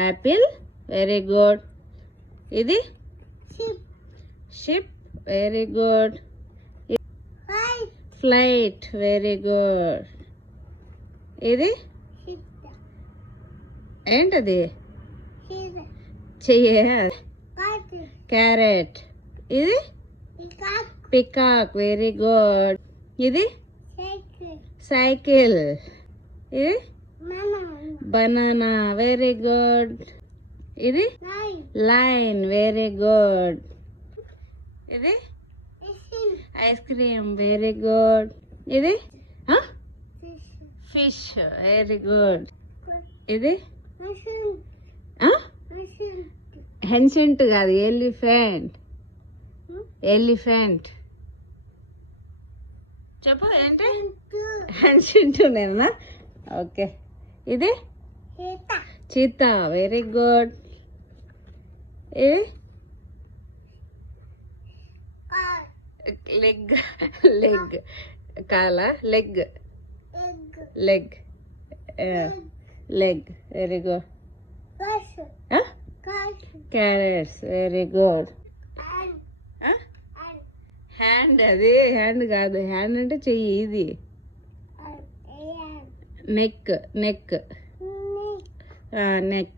Apple very good. ఇది ship very good. Flight very good. ఇది ఏంటది? చెయ్య. క్యారెట్. ఇది పికాక్ వెరీ గుడ్. ఇది సైకిల్. ఇది బనానా వెరీ గుడ్. ఇది లైన్ వెరీ గుడ్. ఇది ఐస్ క్రీమ్ వెరీ గుడ్. ఇది ఫిష్ వెరీ గుడ్. ఇది హెన్సెంట్ కాదు, ఎలిఫెంట్. ఎలిఫెంట్ చెప్పు ఏంటి? హెన్సెంట్ నేనా? ఓకే. ఇది చీతా వెరీ గుడ్. ఇది లెగ్. లెగ్ కాల leg. Leg leg very good. Carrots very good. Hand. అది హ్యాండ్ కాదు, హ్యాండ్ అంటే చెయ్యి. ఇది నెక్. Neck neck